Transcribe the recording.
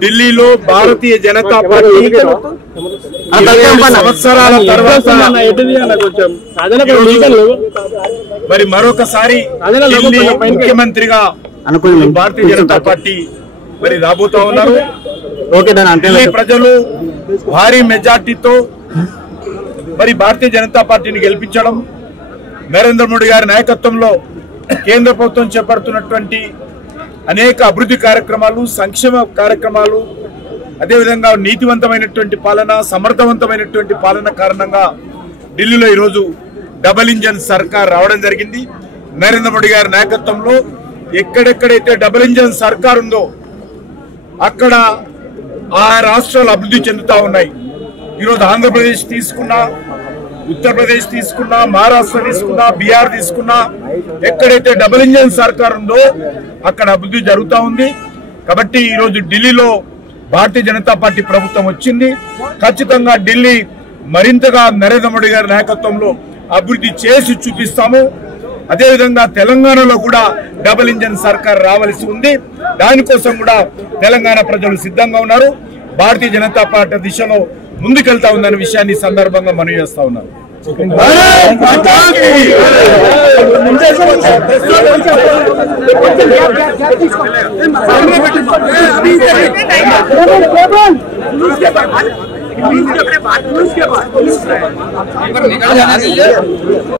ఢిల్లీలో భారతీయ జనతా పార్టీ సంవత్సరాల తర్వాత మరి మరొకసారి ఢిల్లీ ముఖ్యమంత్రిగా భారతీయ జనతా పార్టీ మరి రాబోతా ఉన్నారు. ఢిల్లీ ప్రజలు భారీ మెజార్టీతో మరి భారతీయ జనతా పార్టీని గెలిపించడం, నరేంద్ర మోడీ గారి నాయకత్వంలో కేంద్ర ప్రభుత్వం చేపడుతున్నటువంటి అనేక అభివృద్ధి కార్యక్రమాలు, సంక్షేమ కార్యక్రమాలు, అదేవిధంగా నీతివంతమైనటువంటి పాలన, సమర్థవంతమైనటువంటి పాలన కారణంగా ఢిల్లీలో ఈరోజు డబుల్ ఇంజన్ సర్కార్ రావడం జరిగింది. నరేంద్ర మోడీ గారి నాయకత్వంలో ఎక్కడెక్కడైతే డబుల్ ఇంజన్ సర్కార్ ఉందో అక్కడ ఆ రాష్ట్రాలు అభివృద్ధి చెందుతా ఉన్నాయి. ఈరోజు ఆంధ్రప్రదేశ్ తీసుకున్నా, ఉత్తరప్రదేశ్ తీసుకున్నా, మహారాష్ట్ర తీసుకున్నా, బీహార్ తీసుకున్నా, ఎక్కడైతే డబుల్ ఇంజన్ సర్కార్ ఉందో అక్కడ అభివృద్ధి జరుగుతూ ఉంది. కాబట్టి ఈరోజు ఢిల్లీలో భారతీయ జనతా పార్టీ ప్రభుత్వం వచ్చింది. ఖచ్చితంగా ఢిల్లీ మరింతగా నరేంద్ర మోడీ గారి నాయకత్వంలో అభివృద్ధి చేసి చూపిస్తాము. అదేవిధంగా తెలంగాణలో కూడా డబుల్ ఇంజన్ సర్కార్ రావాల్సి ఉంది. దానికోసం కూడా తెలంగాణ ప్రజలు సిద్ధంగా ఉన్నారు. భారతీయ జనతా పార్టీ దిశలో ముందుకెళ్తా ఉందనే విషయాన్ని సందర్భంగా మనవి చేస్తా ఉన్నారు.